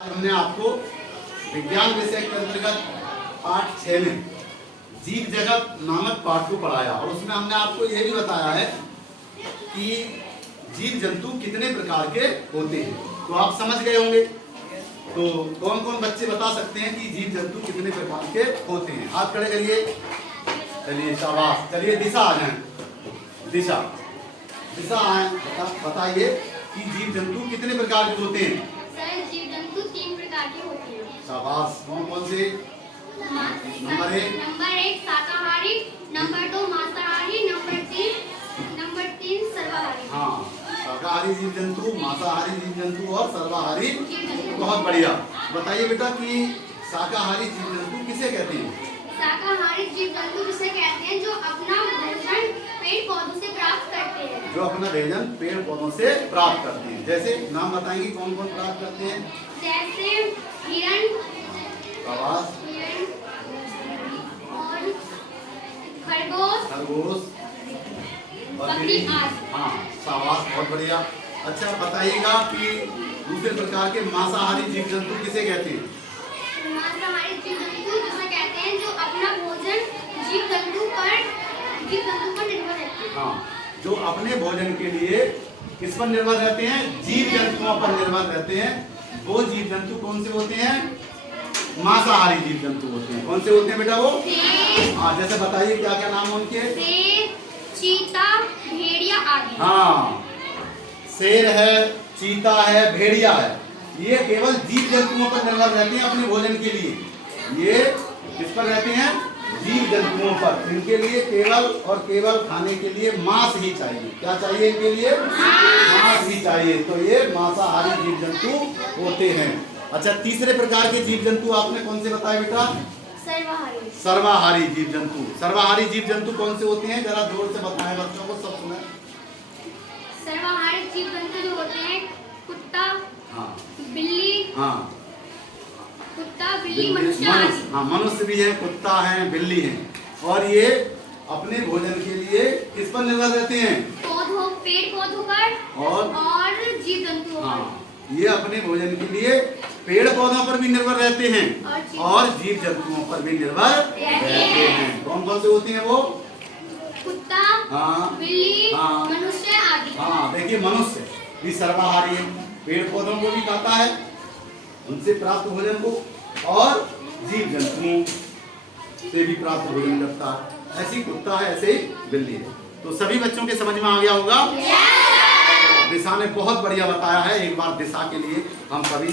हमने आपको विज्ञान विषय के अंतर्गत पाठ 6 में जीव जगत नामक पाठ को पढ़ाया और उसमें हमने आपको यह भी बताया है कि जीव जंतु कितने प्रकार के होते हैं। तो आप समझ गए होंगे। तो कौन कौन बच्चे बता सकते हैं कि जीव जंतु कितने प्रकार के होते हैं? हाथ खड़े करिए। चलिए शाबाश। चलिए दिशा आ जाए। दिशा दिशा आए बताइए कि जीव जंतु कितने प्रकार के होते हैं? सर, जीव जंतु 3 प्रकार के होते हैं। शाबाश। कौन कौन से? नंबर एक शाकाहारी, नंबर 2 मांसाहारी, नंबर 3 सर्वाहारी। हाँ, शाकाहारी जीव जंतु, मांसाहारी जीव जंतु और सर्वाहारी। बहुत बढ़िया। बताइए बेटा कि शाकाहारी जीव जंतु किसे कहते हैं? शाकाहारी जीव जंतु किसे कहते हैं? जो अपना भोजन पेड़ पौधों से प्राप्त करते हैं। जो अपना भोजन पेड़ पौधों से प्राप्त करते हैं। जैसे नाम बताएंगे कौन कौन प्राप्त करते हैं? जैसे हिरण, शाबाश, और खरगोश, बकरी आदि। हाँ, शाबाश, बहुत बढ़िया। अच्छा बताइएगा कि दूसरे प्रकार के मांसाहारी जीव जंतु किसे कहते हैं? मांसाहारी जीव जंतु जिसे कहते हैं जो अपना भोजन जीव जंतु पर निर्भर रहते हैं। हाँ, जो अपने भोजन के लिए किस पर निर्भर रहते हैं? जीव जंतुओं पर निर्भर रहते हैं। वो जीव जंतु कौन से होते हैं? मांसाहारी जीव जंतु होते हैं। कौन से होते हैं बेटा वो? हाँ, जैसे बताइए क्या क्या नाम है उनके? शेर, चीता, भेड़िया आदि। हाँ, शेर है, चीता है, भेड़िया है। ये केवल जीव जंतुओं पर निर्भर रहते हैं अपने भोजन के लिए। ये किस पर रहते हैं? जीव जंतुओं पर। इनके लिए केवल और केवल खाने के लिए मांस ही चाहिए। क्या चाहिए इनके लिए? मांस ही चाहिए। तो ये मांसाहारी जीव जंतु होते हैं। अच्छा, तीसरे प्रकार के जीव जंतु आपने कौन से बताए बेटा? सर्वाहारी। सर्वाहारी जीव जंतु। सर्वाहारी जीव जंतु कौन से होते हैं? जरा जोर से बताएं, बच्चों को सब सुने। सर्वाहारी जीव जंतु जो होते हैं कुत्ता, हाँ, बिल्ली, हाँ, कुत्ता, बिल्ली, मनुष्य आदि। हाँ, मनुष्य भी है, कुत्ता है, बिल्ली है। और ये अपने भोजन के लिए किस पर निर्भर रहते हैं? पेड़ पौधों पर और जीव जंतुओं पर। हाँ, ये अपने भोजन के लिए पेड़ पौधों पर भी निर्भर रहते हैं और जीव जंतुओं पर भी निर्भर रहते हैं। कौन कौन से होते हैं वो? कुत्ता, हाँ, बिल्ली, हाँ, मनुष्य आदि। हाँ, देखिए मनुष्य भी सर्वाहारी है, पेड़ पौधों को भी खाता है, उनसे प्राप्त भोजन को, और जीव जंतुओं से भी प्राप्त भोजन करता है। ऐसी कुत्ता है, ऐसे ही बिल्ली है। तो सभी बच्चों के समझ में आ गया होगा। दिशा ने बहुत बढ़िया बताया है। एक बार दिशा के लिए हम सभी